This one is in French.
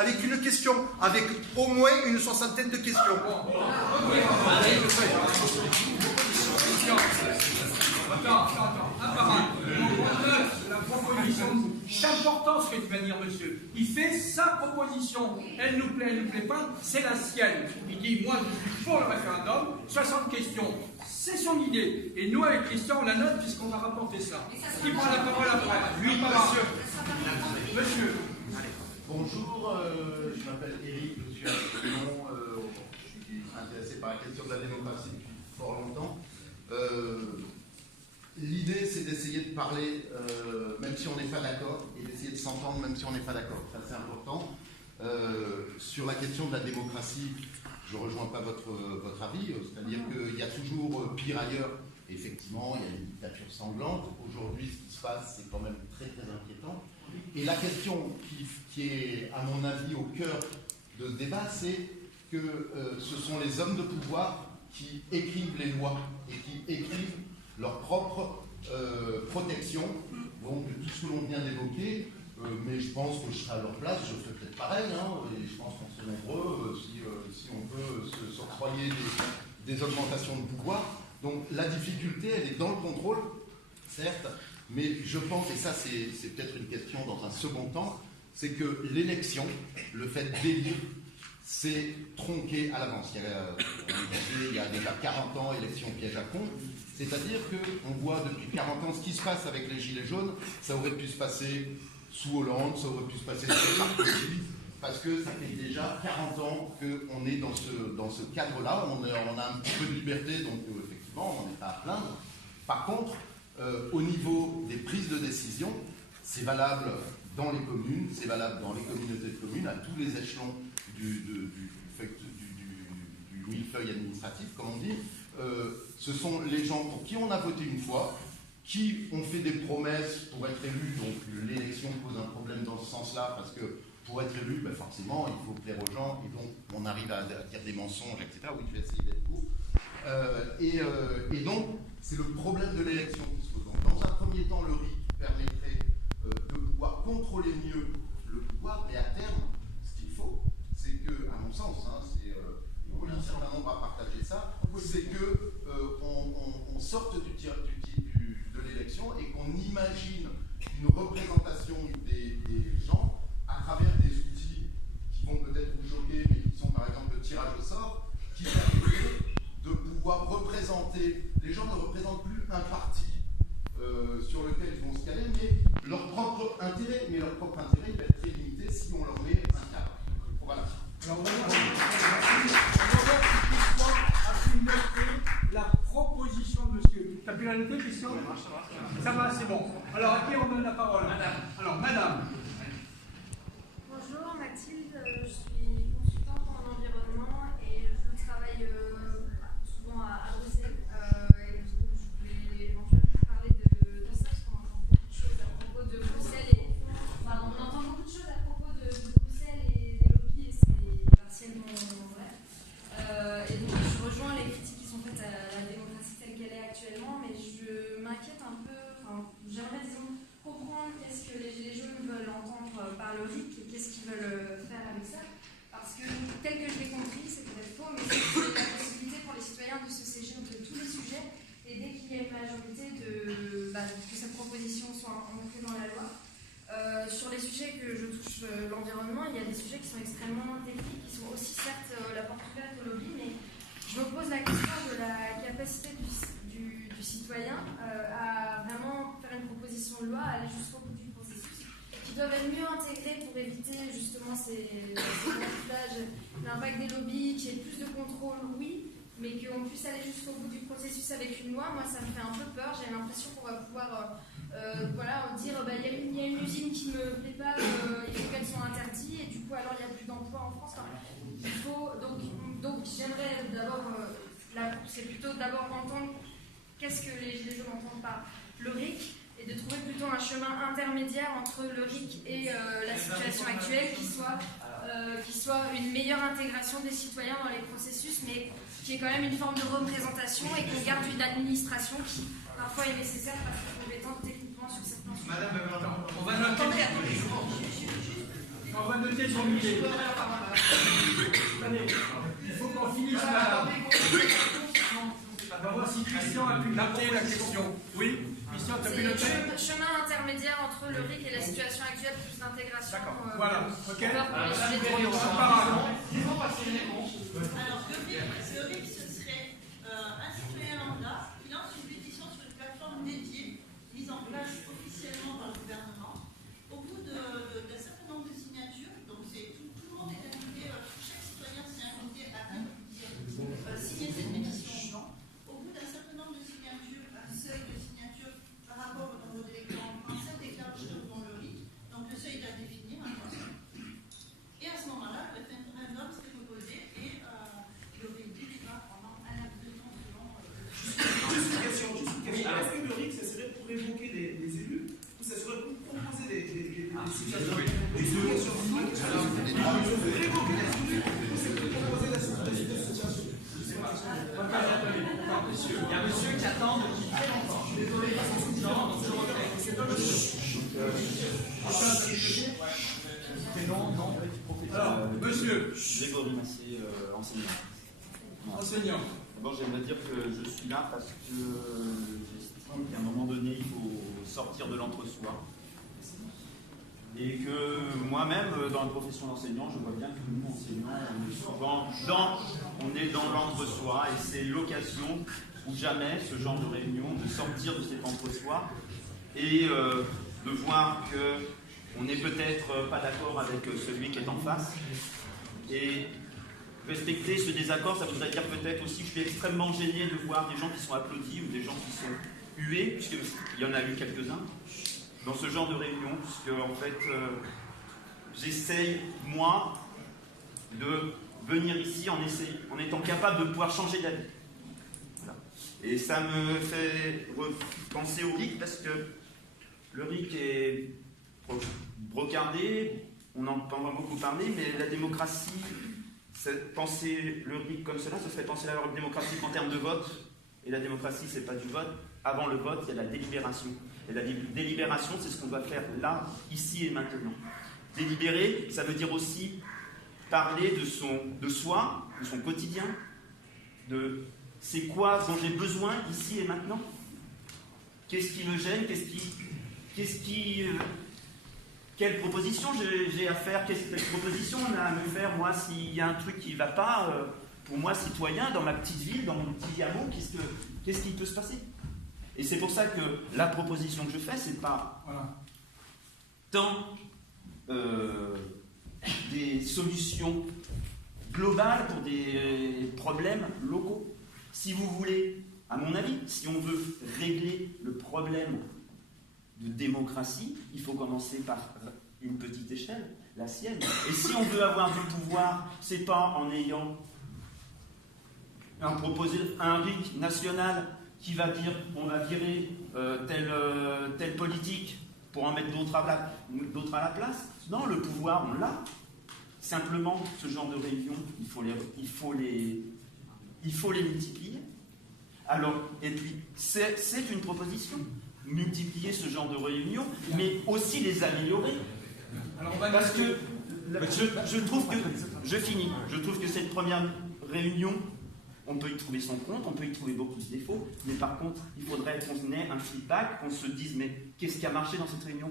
avec une question, avec au moins une soixantaine de questions. Attends, un par un. On note la proposition. C'est important ce que tu vas dire, monsieur. Il fait sa proposition. Elle nous plaît pas, c'est la sienne. Il dit, moi je suis pour le référendum, 60 questions. C'est son idée. Et nous, avec Christian, on la note puisqu'on va rapporter ça. Qui prend la parole après? Lui, monsieur. Bonjour, je m'appelle Éric, je suis à Lyon, je suis intéressé par la question de la démocratie depuis fort longtemps. L'idée, c'est d'essayer de parler, même si on n'est pas d'accord, et d'essayer de s'entendre, même si on n'est pas d'accord. C'est assez important. Sur la question de la démocratie, je ne rejoins pas votre avis, c'est-à-dire qu'il y a toujours pire ailleurs. Effectivement, il y a une dictature sanglante. Aujourd'hui, ce qui se passe, c'est quand même très, très inquiétant. Et la question qui est, à mon avis, au cœur de ce débat, c'est que ce sont les hommes de pouvoir qui écrivent les lois et qui écrivent leur propre protection. Donc, tout ce que l'on vient d'évoquer, mais je pense que je serai à leur place, je ferai peut-être pareil, et je pense qu'on serait nombreux si on peut s'octroyer des augmentations de pouvoir. Donc, la difficulté, elle est dans le contrôle, certes, mais je pense, et ça c'est peut-être une question dans un second temps, c'est que l'élection, le fait d'élire, c'est tronqué à l'avance. Il y a déjà 40 ans, élection piège à con, c'est-à-dire qu'on voit depuis 40 ans ce qui se passe avec les Gilets jaunes, ça aurait pu se passer sous Hollande, ça aurait pu se passer sous Sarkozy, parce que ça fait déjà 40 ans qu'on est dans ce cadre-là, on a un petit peu de liberté, donc effectivement, on n'est pas à plaindre. Par contre, au niveau des prises de décision, c'est valable dans les communes, c'est valable dans les communautés de communes, à tous les échelons du millefeuille administratif, comme on dit. Ce sont les gens pour qui on a voté une fois, qui ont fait des promesses pour être élus, donc l'élection pose un problème dans ce sens-là, parce que pour être élu, forcément, il faut plaire aux gens, et donc on arrive à dire des mensonges, etc. Oui, je vais essayer d'être court. Et donc, c'est le problème de l'élection qui se pose. Donc, dans un premier temps, le RIC permettrait de pouvoir contrôler mieux le pouvoir, mais à terme, ce qu'il faut, c'est que, à mon sens, on a un certain nombre à partager ça, c'est qu'on sorte de l'élection et qu'on imagine une représentation des gens à travers des outils qui vont peut-être vous choquer, mais qui sont par exemple le tirage au sort, qui permet de pouvoir représenter. Les gens ne représentent plus un parti sur lequel ils vont se caler, mais leur propre intérêt. Mais leur propre intérêt, il va être très limité si on leur met un cadre. Voilà. Alors, on va la proposition de monsieur. T'as pu la noter, Christian? Ça va, c'est bon. Alors, à qui on donne la parole? Madame. Alors, madame. Bonjour, Mathilde. Je suis consultante en environnement et je travaille souvent à Bruxelles. Et du coup, je voulais éventuellement parler de ça parce qu'on entend beaucoup de choses à propos de Bruxelles. On entend beaucoup de choses à propos de Bruxelles et des lobbies, et c'est partiellement vrai. Et donc, je rejoins les critiques qui sont faites à la démocratie telle qu'elle est actuellement, mais je m'inquiète un peu. J'aimerais, disons, comprendre qu'est-ce que les Gilets jaunes veulent entendre par le RIC et qu'est-ce qu'ils veulent faire avec ça. Parce que, tel que je l'ai compris, c'est peut-être faux, mais c'est la possibilité pour les citoyens de se sécher de tous les sujets et dès qu'il y a une majorité que cette proposition soit ancrée dans la loi. Sur les sujets que je touche, l'environnement, il y a des sujets qui sont extrêmement techniques, qui sont aussi certes la porte ouverte au lobby, mais je me pose la question de la capacité du citoyen à vraiment faire une proposition de loi, à aller jusqu'au bout du processus, qui doivent être mieux intégrés pour éviter justement ces gonflages, l'impact des lobbies, qu'il y ait plus de contrôle, oui, mais qu'on puisse aller jusqu'au bout du processus avec une loi. Moi, ça me fait un peu peur. J'ai l'impression qu'on va pouvoir dire il y a une usine qui ne me plaît pas, il faut qu'elle soit interdite, et du coup, alors il n'y a plus d'emploi en France. Il faut, donc j'aimerais d'abord, c'est plutôt d'abord entendre qu'est-ce que les Gilets jaunes entendent par le RIC, et de trouver plutôt un chemin intermédiaire entre le RIC et la situation actuelle qui soit une meilleure intégration des citoyens dans les processus, mais qui est quand même une forme de représentation et qu'on garde une administration qui parfois est nécessaire parce qu'elle est compétente techniquement sur certains sujets. Madame, on va noter. On va noter son idée. Attendez, il faut qu'on finisse là. On va voir si Christian a pu noter la question. Oui, Christian, tu as pu noter? C'est le chemin intermédiaire entre le RIC et la situation actuelle, plus d'intégration. D'accord, voilà. Ok. Pour les sujets de Apparemment. Alors, le RIC, ce serait un citoyen lambda qui lance une pétition sur une plateforme dédiée, mise en place officiellement par le gouvernement. Au bout d'un certain nombre de signatures, donc tout le monde est invité, chaque citoyen s'est invité à signer cette pétition ou non. Au bout d'un certain nombre de signatures, un seuil de signatures par rapport au nombre d'électeurs en France, ça déclenche devant le RIC. Donc le seuil est à définir en France. Et à ce moment-là, le référendum serait proposé et il y aurait des débats pendant un laps de temps selon. Juste une question. Est-ce que le RIC, ça serait pour évoquer des élus ou ça serait pour proposer des situations? Juste une question. Pour évoquer des élus ou c'est pour proposer des situations? Je ne sais pas. Il y a un monsieur qui attend depuis très longtemps. Je suis désolé, il y a beaucoup de gens, donc je regrette. C'est pas le alors, monsieur. Grégory Massé, enseignant. Enseignant. D'abord, j'aimerais dire que je suis là parce que j'estime qu'à un moment donné, il faut sortir de l'entre-soi. Et que moi-même, dans la profession d'enseignant, je vois bien que nous, enseignants, on est souvent dans l'entre-soi et c'est l'occasion ou jamais, ce genre de réunion, de sortir de cet entre-soi et de voir qu'on n'est peut-être pas d'accord avec celui qui est en face. Et respecter ce désaccord, ça voudrait dire peut-être aussi que je suis extrêmement gêné de voir des gens qui sont applaudis ou des gens qui sont hués, puisqu'il y en a eu quelques-uns, dans ce genre de réunion, puisque en fait, j'essaye, moi, de venir ici en étant capable de pouvoir changer d'avis. Voilà. Et ça me fait penser au RIC, parce que le RIC est brocardé, on en entend beaucoup parler, mais la démocratie, penser le RIC comme cela, ce serait penser la démocratie en termes de vote. Et la démocratie, c'est pas du vote. Avant le vote, il y a la délibération. Et la délibération, c'est ce qu'on doit faire là, ici et maintenant. Délibérer, ça veut dire aussi parler de soi, de son quotidien, de c'est quoi dont j'ai besoin ici et maintenant. Qu'est-ce qui me gêne, quelle proposition j'ai à faire, quelle proposition on a à me faire, moi, s'il y a un truc qui ne va pas, pour moi, citoyen, dans ma petite ville, dans mon petit hameau, qu'est-ce qui peut se passer? Et c'est pour ça que la proposition que je fais, c'est pas tant des solutions globales pour des problèmes locaux. Si vous voulez, à mon avis, si on veut régler le problème de démocratie, il faut commencer par une petite échelle, la sienne. Et si on veut avoir du pouvoir, c'est pas en ayant proposer un RIC national qui va dire on va virer telle politique pour en mettre d'autres à la place. Non, le pouvoir, on l'a. Simplement, ce genre de réunion, il faut les multiplier. Alors, et puis, c'est une proposition. Multiplier ce genre de réunions, mais aussi les améliorer. Parce que je trouve que, je finis, je trouve que cette première réunion, on peut y trouver son compte, on peut y trouver beaucoup de défauts, mais par contre, il faudrait qu'on ait un feedback, qu'on se dise, mais qu'est-ce qui a marché dans cette réunion ?